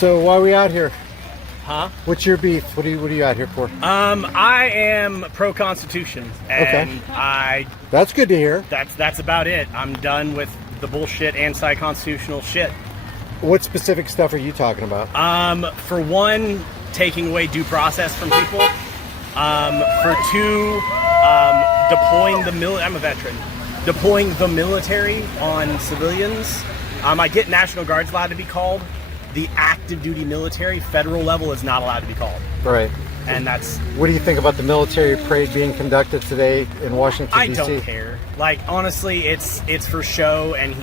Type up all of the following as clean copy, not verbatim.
So why are we out here? Huh? What's your beef? What are you out here for? I am pro-Constitution, and That's good to hear. That's about it. I'm done with the bullshit anti-constitutional shit. What specific stuff are you talking about? For one, taking away due process from people. For two, deploying I'm a veteran. Deploying the military on civilians. I get National Guard's allowed to be called. The active duty military, federal level, is not allowed to be called. Right. And that's... What do you think about the military parade being conducted today in Washington, D.C.? I don't care. Like, honestly, it's for show, and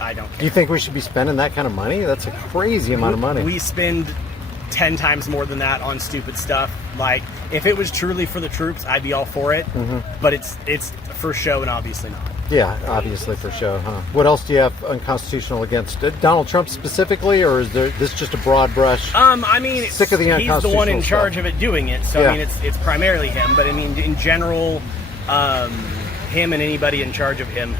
I don't care. Do you think we should be spending that kind of money? That's a crazy amount of money. We spend 10 times more than that on stupid stuff. Like, if it was truly for the troops, I'd be all for it. Mm-hmm. But it's for show, and obviously not. Yeah, obviously for show, huh? What else do you have unconstitutional against Donald Trump specifically, or is this just a broad brush? I mean, sick of the unconstitutional he's the one in stuff. charge of it doing it, so yeah. I mean, it's primarily him. But I mean, in general, him and anybody in charge of him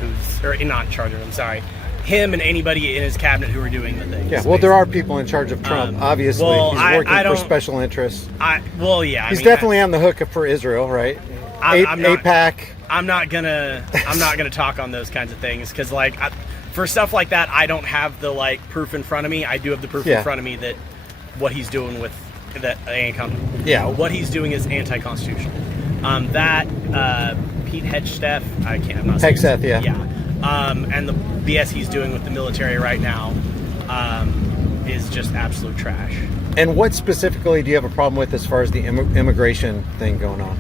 not in charge of him, sorry. Him and anybody in his cabinet who are doing the things. Yeah, well, there are people in charge of Trump. Obviously, he's working for special interests. He's definitely on the hook for Israel, right? AIPAC. I'm not gonna talk on those kinds of things because, like, for stuff like that, I don't have the proof in front of me. I do have the proof in front of me that what he's doing with that what he's doing is anti-constitutional. Pete Hegseth, I'm not saying Hegseth, and the BS he's doing with the military right now is just absolute trash. And what specifically do you have a problem with as far as the immigration thing going on?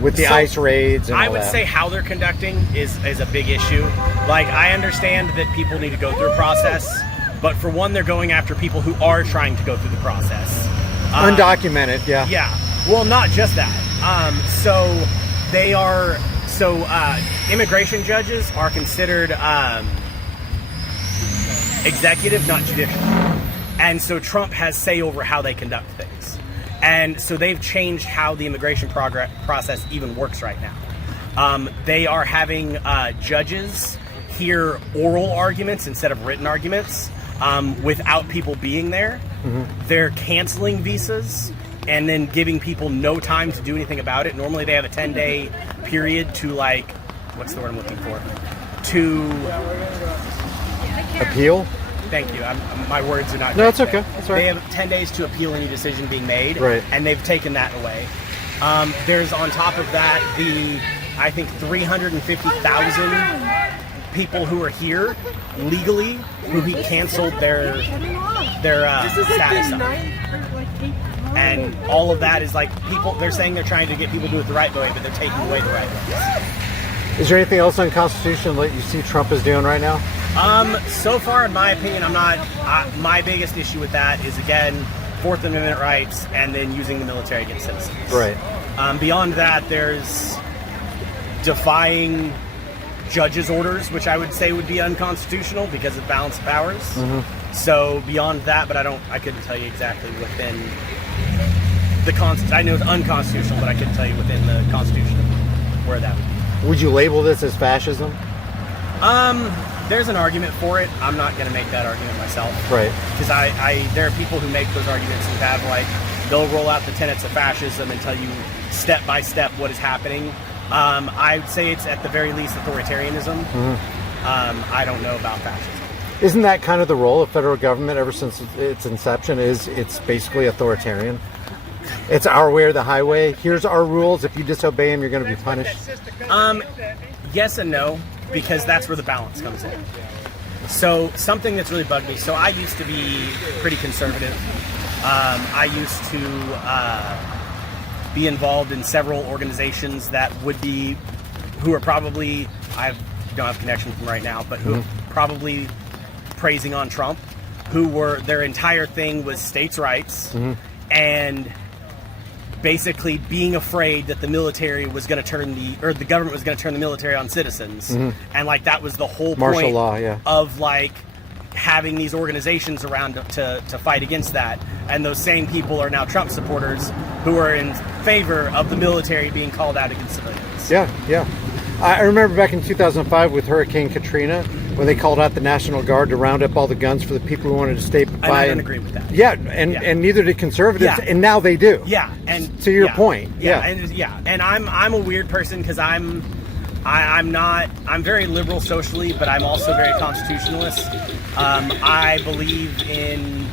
With the ICE raids and all that? I would say how they're conducting is a big issue. Like, I understand that people need to go through a process, but for one, they're going after people who are trying to go through the process. Undocumented, yeah. Yeah. Well, not just that. Immigration judges are considered executive, not judicial. And so Trump has say over how they conduct things. And so they've changed how the immigration process even works right now. They are having judges hear oral arguments instead of written arguments without people being there. Mm-hmm. They're canceling visas and then giving people no time to do anything about it. Normally they have a 10-day period to, what's the word I'm looking for? To appeal? Thank you. My words are not. No, it's okay. That's right. They have 10 days to appeal any decision being made, right? And they've taken that away. There's on top of that I think 350,000 people who are here legally who he canceled their status on. And all of that is people. They're saying they're trying to get people to do it the right way, but they're taking away the right way. Is there anything else unconstitutional that you see Trump is doing right now? So far, in my opinion, I'm not. My biggest issue with that is, again, Fourth Amendment rights and then using the military against citizens. Right. Beyond that, there's defying judges' orders, which I would say would be unconstitutional because of balance of powers. Mm-hmm. So beyond that, but I couldn't tell you exactly within the Constitution. I know it's unconstitutional, but I couldn't tell you within the Constitution where that would be. Would you label this as fascism? There's an argument for it. I'm not going to make that argument myself. Right. Because there are people who make those arguments and have they'll roll out the tenets of fascism and tell you step by step what is happening. I would say it's at the very least authoritarianism. Mm-hmm. I don't know about fascism. Isn't that kind of the role of federal government ever since its inception? It's basically authoritarian. It's our way or the highway. Here's our rules. If you disobey them, you're going to be punished. Yes and no, because that's where the balance comes in. So something that's really bugged me. So I used to be pretty conservative. I used to be involved in several organizations that who are probably, I don't have connection with them right now, but who are probably praising on Trump, their entire thing was states' rights and basically being afraid that the military was going to the government was going to turn the military on citizens. And that was the whole martial point law, yeah. Of having these organizations around to fight against that. And those same people are now Trump supporters who are in favor of the military being called out against civilians. Yeah. I remember back in 2005 with Hurricane Katrina, when they called out the National Guard to round up all the guns for the people who wanted to stay by. And I don't agree with that. Yeah, and neither did conservatives, and now they do. Yeah, and to your point. And I'm a weird person because I'm very liberal socially, but I'm also very constitutionalist. I believe in.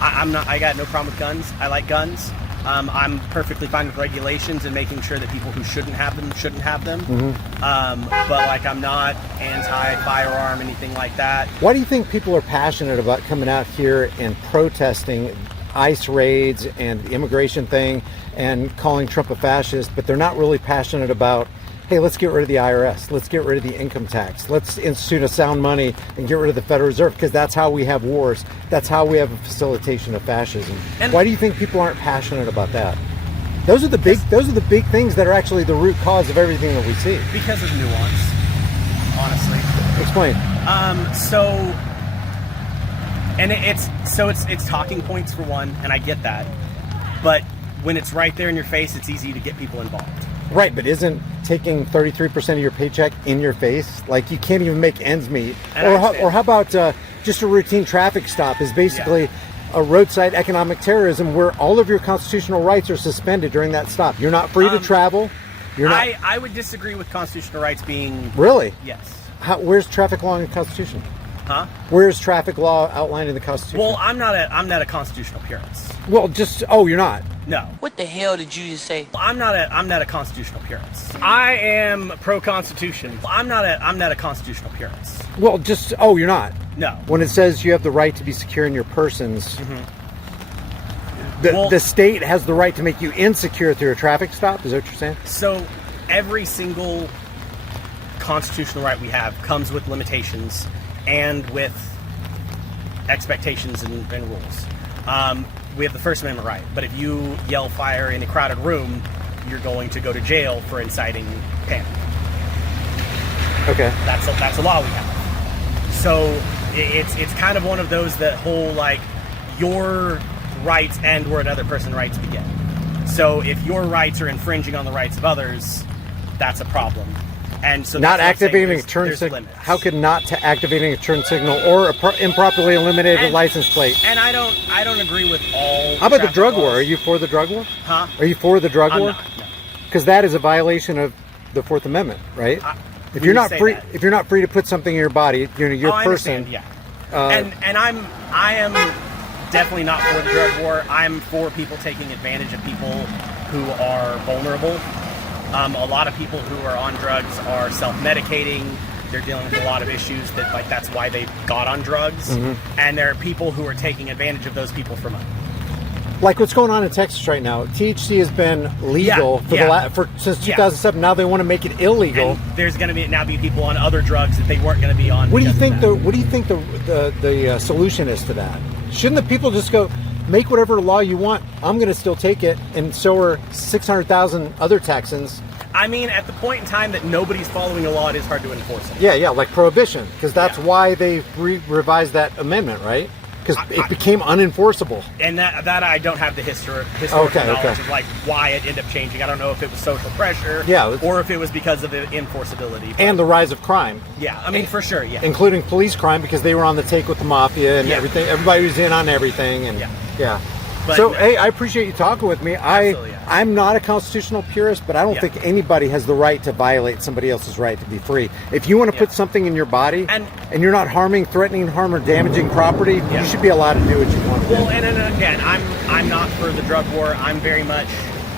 I got no problem with guns. I like guns. I'm perfectly fine with regulations and making sure that people who shouldn't have them. But like, I'm not anti-firearm, anything like that. Why do you think people are passionate about coming out here and protesting ICE raids and the immigration thing and calling Trump a fascist, but they're not really passionate about, hey, let's get rid of the IRS, let's get rid of the income tax, let's institute a sound money and get rid of the Federal Reserve, because that's how we have wars, that's how we have a facilitation of fascism. And why do you think people aren't passionate about that? Those are the big things that are actually the root cause of everything that we see. Because of nuance, honestly. Explain. It's talking points for one, and I get that. But when it's right there in your face, it's easy to get people involved. Right, but isn't taking 33% of your paycheck in your face, like, you can't even make ends meet? Or how about just a routine traffic stop is basically a roadside economic terrorism where all of your constitutional rights are suspended during that stop. You're not free to travel. You're not. I would disagree with constitutional rights being. Really? Yes. Where's traffic law in the Constitution? Huh? Where's traffic law outlined in the Constitution? Well, I'm not a constitutional purist. Well, you're not. No. What the hell did you just say? I'm not a constitutional purist. I am pro-constitution. I'm not a constitutional purist. Well, you're not. No. When it says you have the right to be secure in your persons, the state has the right to make you insecure through a traffic stop? Is that what you're saying? So every single constitutional right we have comes with limitations and with expectations and rules. We have the First Amendment right, but if you yell fire in a crowded room, you're going to go to jail for inciting panic. Okay. That's a law we have. So it's kind of one of those that whole, like, your rights end where another person's rights begin. So if your rights are infringing on the rights of others, that's a problem. And so not activating a turn signal. How could not activating a turn signal or improperly eliminated license plate? And I don't agree with all. How about the drug war? Are you for the drug war? Huh? Are you for the drug war? I'm not. No. Because that is a violation of the Fourth Amendment, right? If you're not free to put something in your body, your person. Yeah. And I am definitely not for the drug war. I'm for people taking advantage of people who are vulnerable. A lot of people who are on drugs are self-medicating. They're dealing with a lot of issues that's why they got on drugs. And there are people who are taking advantage of those people for money. Like what's going on in Texas right now. THC has been legal since 2007. Now they want to make it illegal. And there's going to now be people on other drugs that they weren't going to be on. What do you think the solution is to that? Shouldn't the people just go, make whatever law you want, I'm going to still take it, and so are 600,000 other Texans? I mean, at the point in time that nobody's following a law, it is hard to enforce it. Yeah, like prohibition, because that's why they revised that amendment, right? Because it became unenforceable. And that I don't have the historical knowledge of like why it ended up changing. I don't know if it was social pressure, or if it was because of the enforceability. And the rise of crime. Yeah, I mean, for sure, including police crime, because they were on the take with the mafia and everything. Everybody was in on everything, and But so, hey, I appreciate you talking with me. I'm not a constitutional purist, but I don't think anybody has the right to violate somebody else's right to be free. If you want to put something in your body and you're not harming, threatening harm, or damaging property, you should be allowed to do what you want to do. Well, and again, I'm not for the drug war. I'm very much,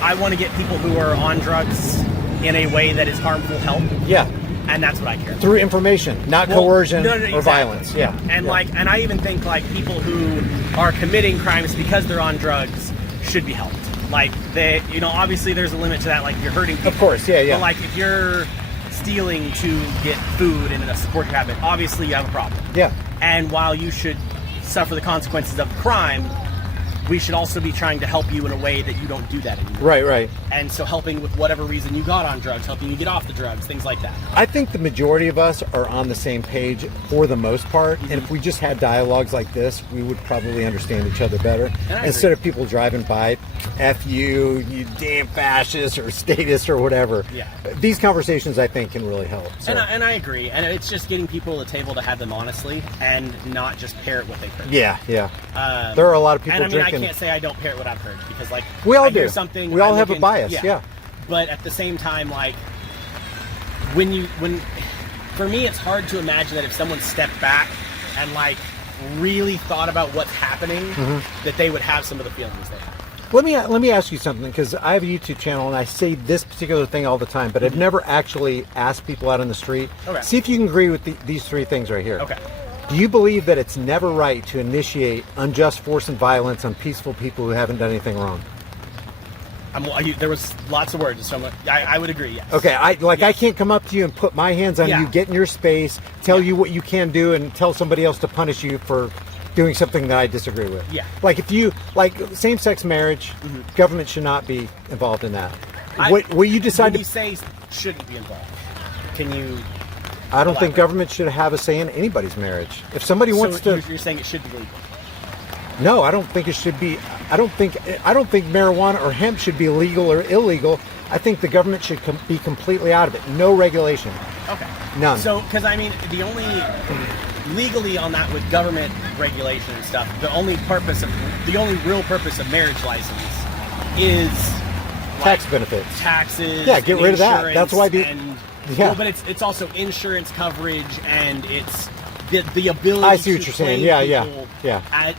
I want to get people who are on drugs in a way that is harmful help. Yeah. And that's what I care about. Through information, not coercion or violence. Yeah. And and I even think like people who are committing crimes because they're on drugs should be helped. Like obviously there's a limit to that. Like if you're hurting people. Of course, yeah. But like if you're stealing to get food and a support your habit, obviously you have a problem. Yeah. And while you should suffer the consequences of the crime, we should also be trying to help you in a way that you don't do that anymore. Right. And so helping with whatever reason you got on drugs, helping you get off the drugs, things like that. I think the majority of us are on the same page for the most part, and if we just had dialogues like this, we would probably understand each other better. Instead of people driving by, F you damn fascist or statist or whatever. Yeah. These conversations, I think, can really help. So. And I agree. And it's just getting people at the table to have them honestly and not just parrot what they've heard. Yeah. There are a lot of people and I mean, drinking. I can't say I don't parrot what I've heard because, like, we all I do. hear something. We all have a bias. Yeah. But at the same time, like, for me, it's hard to imagine that if someone stepped back and like really thought about what's happening, that they would have some of the feelings they have. Let me ask you something, because I have a YouTube channel and I say this particular thing all the time, but I've never actually asked people out on the street. Okay. See if you can agree with these three things right here. Okay. Do you believe that it's never right to initiate unjust force and violence on peaceful people who haven't done anything wrong? There was lots of words, so I would agree, yes. Okay, I can't come up to you and put my hands on you, get in your space, tell you what you can do, and tell somebody else to punish you for doing something that I disagree with. Yeah. Like if you same-sex marriage, government should not be involved in that. What you decide when you say shouldn't be involved, can you? I don't think government should have a say in anybody's marriage. If somebody wants to, you're saying it should be legal. No, I don't think it should be. I don't think marijuana or hemp should be legal or illegal. I think the government should be completely out of it. No regulation. Okay. None. So, because I mean, the only legally on that with government regulation and stuff, the only real purpose of marriage license is tax benefits, taxes. Yeah, get rid of that. That's why well, but it's also insurance coverage and it's the ability. I see what you're saying. Yeah.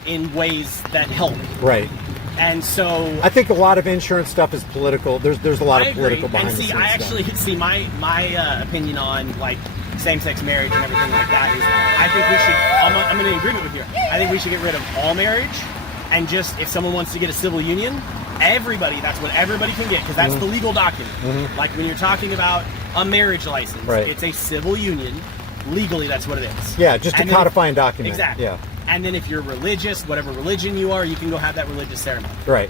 In ways that help. Right. And so I think a lot of insurance stuff is political. There's a lot of political behind and the scenes. I actually see my opinion on like same-sex marriage and everything like that is I think we should. I'm in agreement with you. I think we should get rid of all marriage and just if someone wants to get a civil union, that's what everybody can get because that's the legal document. Like when you're talking about a marriage license, it's a civil union. Legally, that's what it is. Yeah, just a codifying document. Exactly. Yeah. And then if you're religious, whatever religion you are, you can go have that religious ceremony. Right.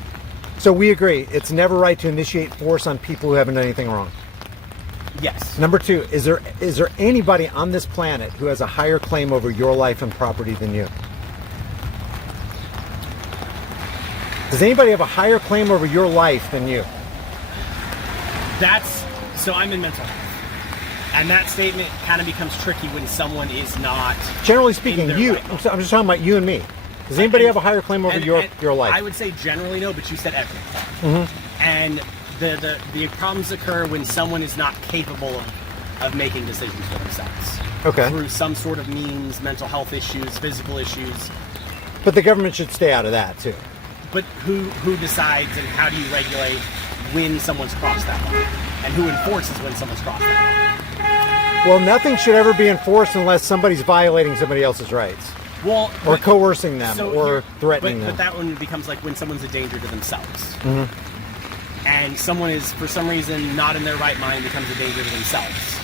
So we agree. It's never right to initiate force on people who haven't done anything wrong. Yes. Number two, is there anybody on this planet who has a higher claim over your life and property than you? Does anybody have a higher claim over your life than you? So I'm in mental health. And that statement kind of becomes tricky when someone is not. Generally speaking, you. Right. I'm just talking about you and me. Does anybody have a higher claim over your life? I would say generally no, but you said everything. And the problems occur when someone is not capable of making decisions for themselves. Okay. Through some sort of means, mental health issues, physical issues. But the government should stay out of that too. But who decides and how do you regulate when someone's crossed that line? And who enforces when someone's crossed that line? Well, nothing should ever be enforced unless somebody's violating somebody else's rights. Well, or coercing them, or threatening them. But that one becomes like when someone's a danger to themselves. And someone is, for some reason, not in their right mind, becomes a danger to themselves.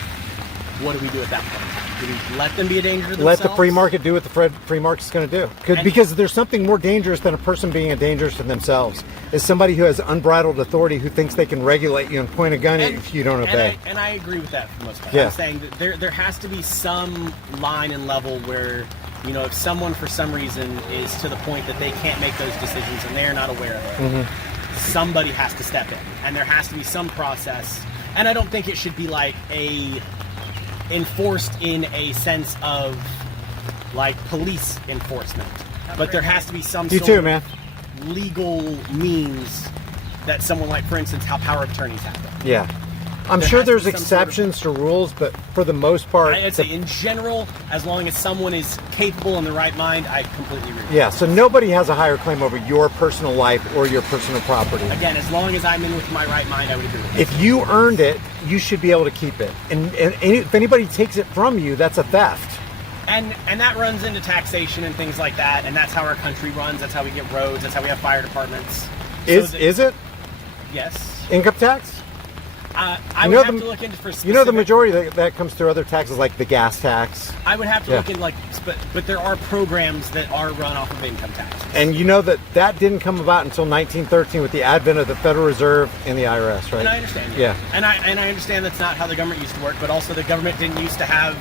What do we do at that point? Do we let them be a danger to themselves? Let the free market do what the free market's going to do. Because there's something more dangerous than a person being a danger to themselves. Is somebody who has unbridled authority who thinks they can regulate you and point a gun at you if you don't obey. And I agree with that for the most part. Yeah. I'm saying that there has to be some line and level where, if someone for some reason is to the point that they can't make those decisions and they're not aware of it, somebody has to step in. And there has to be some process. And I don't think it should be like enforced in a sense of like police enforcement. But there has to be some sort of legal means that someone like, for instance, how power of attorneys happen. Yeah. I'm sure there's exceptions to rules, but for the most part... I'd say in general, as long as someone is capable in the right mind, I completely agree. Yeah, so nobody has a higher claim over your personal life or your personal property. Again, as long as I'm in with my right mind, I would agree with that. If you earned it, you should be able to keep it. And if anybody takes it from you, that's a theft. And that runs into taxation and things like that, and that's how our country runs, that's how we get roads, that's how we have fire departments. Is it? Yes. Income tax? I would have to look into for specific. You know, the majority that comes through other taxes, like the gas tax. I would have to look into but there are programs that are run off of income taxes. And you know that didn't come about until 1913 with the advent of the Federal Reserve and the IRS, right? And I understand. Yeah. And I understand that's not how the government used to work, but also the government didn't used to have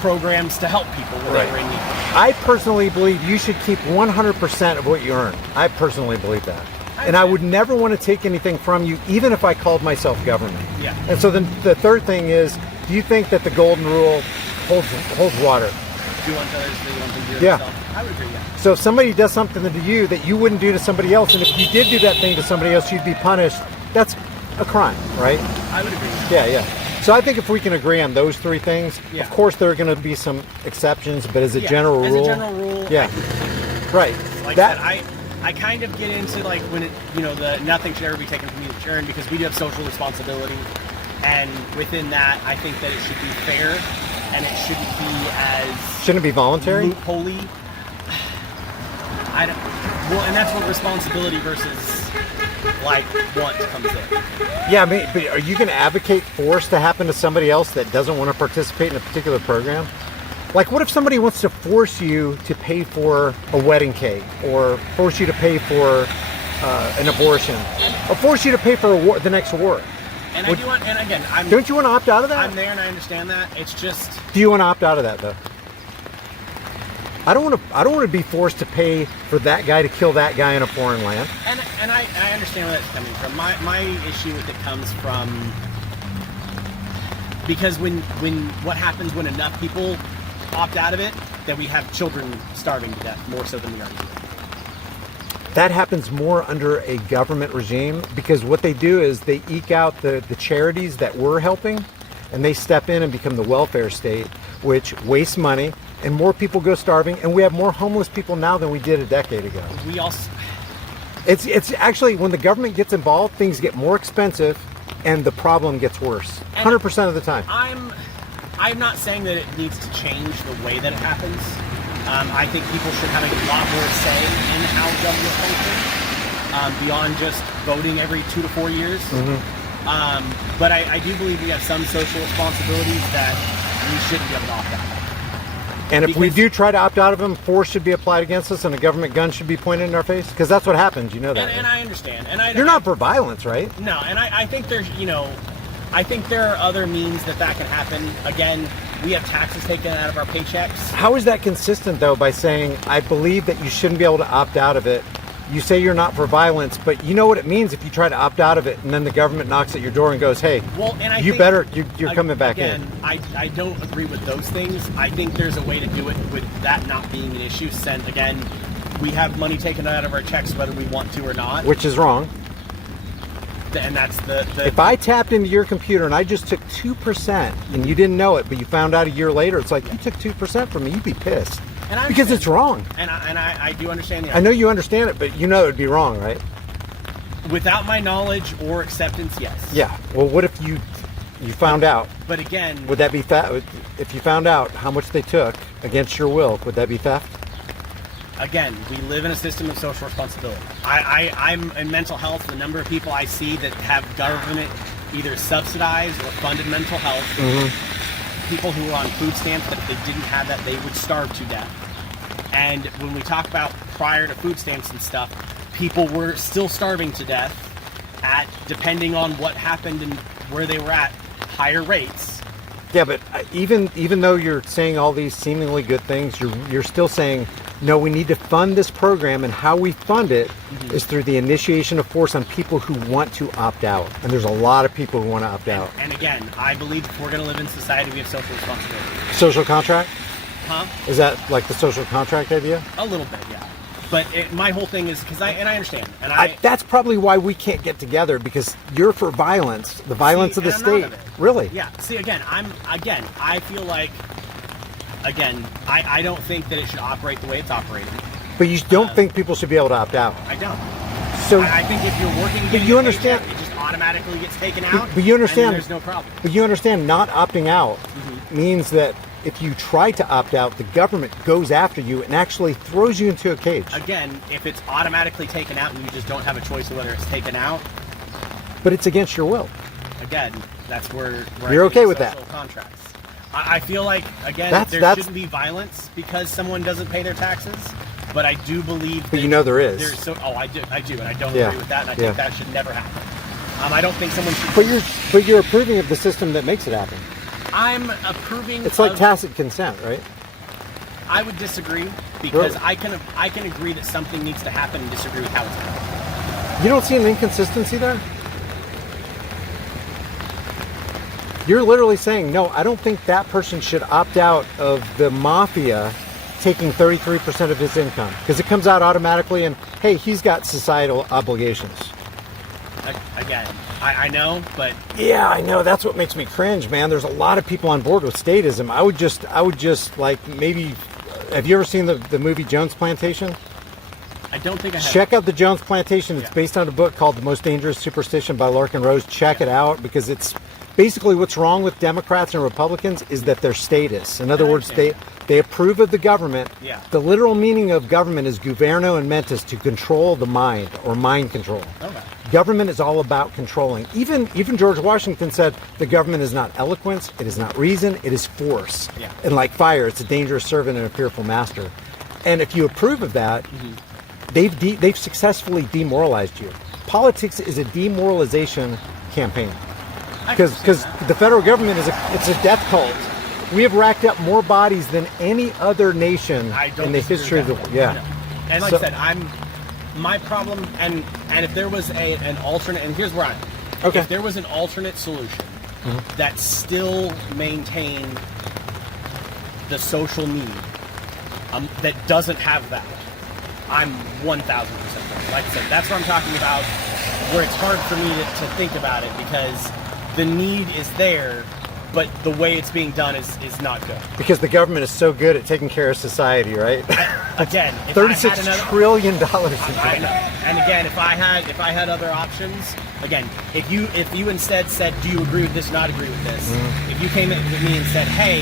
programs to help people when they were in need. I personally believe you should keep 100% of what you earn. I personally believe that. And I would never want to take anything from you, even if I called myself government. Yeah. And so then the third thing is, do you think that the golden rule holds water? Do unto others as you want them to do to Yeah. yourself. I would agree, yeah. So if somebody does something to you that you wouldn't do to somebody else, and if you did do that thing to somebody else, you'd be punished, that's a crime, right? I would agree. Yeah. So I think if we can agree on those three things, Yeah. of course there are going to be some exceptions, but as a general as rule. a general rule, Yeah. Right. Like that, I kind of get into like when it, the nothing should ever be taken from each earned, because we do have social responsibility, and within that, I think that it should be fair, and it shouldn't be as shouldn't it be voluntary? loopholey. And that's what responsibility versus like want comes in. Yeah, I mean, but are you going to advocate force to happen to somebody else that doesn't want to participate in a particular program? Like, what if somebody wants to force you to pay for a wedding cake, or force you to pay for an abortion, or force you to pay for the next war? And Would- I do want, and again, Don't you want to opt out of that? I'm there and I understand that. It's just Do you want to opt out of that though? I don't want to be forced to pay for that guy to kill that guy in a foreign land. and I understand where that's coming from. My issue with it comes from because when what happens when enough people opt out of it, that we have children starving to death more so than we already do. That happens more under a government regime, because what they do is they eke out the charities that we're helping, and they step in and become the welfare state, which wastes money, and more people go starving, and we have more homeless people now than we did a decade ago. We also It's actually, when the government gets involved, things get more expensive and the problem gets worse. 100% of the time. I'm not saying that it needs to change the way that it happens. I think people should have a lot more say in how government functions, beyond just voting every 2 to 4 years. But I do believe we have some social responsibilities that we shouldn't be able to opt out of. And if we do try to opt out of them, force should be applied against us and a government gun should be pointed in our face? Because that's what happens, you know that. And I understand. You're not for violence, right? No, and I think there's, I think there are other means that can happen. Again, we have taxes taken out of our paychecks. How is that consistent, though, by saying, I believe that you shouldn't be able to opt out of it? You say you're not for violence, but you know what it means if you try to opt out of it and then the government knocks at your door and goes, hey, you're coming back in. I don't agree with those things. I think there's a way to do it with that not being an issue. Again, we have money taken out of our checks whether we want to or not. Which is wrong. And that's the if I tapped into your computer and I just took 2% and you didn't know it, but you found out a year later, it's like, you took 2% from me, you'd be pissed. Because it's wrong. And I do understand the I know you understand it, but you know it would be wrong, right? Without my knowledge or acceptance, yes. Yeah. Well, what if you found out? But again, would that be theft? If you found out how much they took against your will, would that be theft? Again, we live in a system of social responsibility. I'm in mental health. The number of people I see that have government either subsidized or funded mental health, people who are on food stamps, that if they didn't have that, they would starve to death. And when we talk about prior to food stamps and stuff, people were still starving to death at, depending on what happened and where they were at, higher rates. Yeah, but even though you're saying all these seemingly good things, you're still saying, no, we need to fund this program, and how we fund it is through the initiation of force on people who want to opt out. And there's a lot of people who want to opt out. And again, I believe if we're going to live in society, we have social responsibility. Social contract? Huh? Is that like the social contract idea? A little bit, yeah. But my whole thing is, because I understand. And that's probably why we can't get together, because you're for violence, the violence of the state. Really? Yeah. See, I feel like, I don't think that it should operate the way it's operating. But you don't think people should be able to opt out? I don't. So I think if you're working, but you understand, paycheck, it just automatically gets taken out. But you understand, and there's no problem. But you understand, not opting out means that if you try to opt out, the government goes after you and actually throws you into a cage. Again, if it's automatically taken out and you just don't have a choice of whether it's taken out. But it's against your will. again, that's where You're I think okay with social that? contracts. I feel like, again, there shouldn't be violence because someone doesn't pay their taxes. But I do believe that But you know there is. I do, and I don't agree with that, and I think that should never happen. I don't think someone should. But you're approving of the system that makes it happen. I'm approving. It's like tacit consent, right? I would disagree because Really? I can agree that something needs to happen and disagree with how it's happening. You don't see an inconsistency there? You're literally saying, no, I don't think that person should opt out of the mafia taking 33% of his income because it comes out automatically and, hey, he's got societal obligations. Again, I know, but... Yeah, I know. That's what makes me cringe, man. There's a lot of people on board with statism. I would just like maybe... Have you ever seen the movie Jones Plantation? I don't think I have. Check out the Jones Plantation. It's based on a book called The Most Dangerous Superstition by Larkin Rose. Check it out because it's basically what's wrong with Democrats and Republicans is that they're statists. In other words, they approve of the government. Yeah. The literal meaning of government is guverno and mentis, to control the mind or mind control. Okay. Government is all about controlling. Even George Washington said the government is not eloquence, it is not reason, it is force. Yeah. And like fire, it's a dangerous servant and a fearful master. And if you approve of that, they've successfully demoralized you. Politics is a demoralization campaign because the federal government it's a death cult. We have racked up more bodies than any other nation in the history of the world. Yeah. And like I said, my problem, and if there was an alternate, and here's where I'm. Okay. If there was an alternate solution that still maintained the social need, that doesn't have that, I'm 1,000% for it. Like I said, that's what I'm talking about, where it's hard for me to think about it because the need is there, but the way it's being done is not good. Because the government is so good at taking care of society, right? Again, if $36 trillion in I know. And again, if I had other options, again, if you instead said, do you agree with this, not agree with this? If you came in with me and said, hey,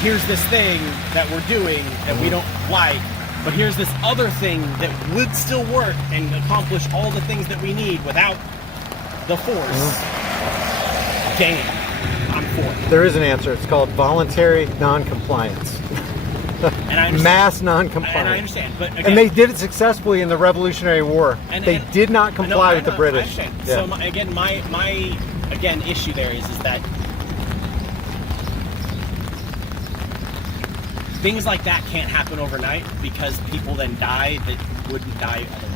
here's this thing that we're doing that we don't like, but here's this other thing that would still work and accomplish all the things that we need without the force, game, I'm for it. There is an answer. It's called voluntary non-compliance. And I understand. Mass non-compliance. And I understand, but again, and they did it successfully in the Revolutionary War. They did not comply with the British. I understand. So my issue there is that things like that can't happen overnight because people then die that wouldn't die otherwise.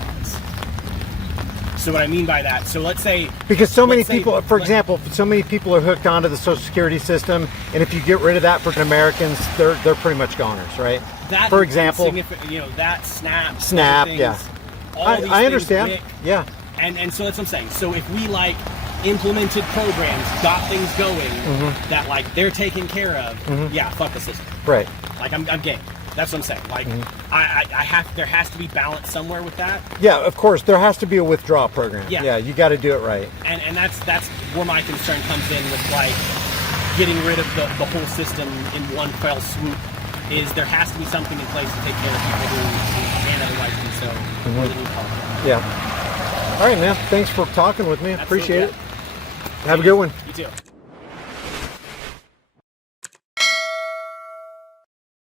So what I mean by that, so let's say... Because so many people, for example, so many people are hooked onto the Social Security system, and if you get rid of that for Americans, they're pretty much goners, right? For example... that SNAP... SNAP, yeah. I understand, yeah. And so that's what I'm saying. So if we, implemented programs, got things going, that, they're taken care of, yeah, fuck the system. Right. I'm game. That's what I'm saying. There has to be balance somewhere with that. Yeah, of course. There has to be a withdrawal program. Yeah, you got to do it right. And that's where my concern comes in with getting rid of the whole system in one fell swoop. Is there has to be something in place to take care of people who can't otherwise do so more than you call it. Yeah. All right, man. Thanks for talking with me. Absolutely. Appreciate it. Have a good one. You too.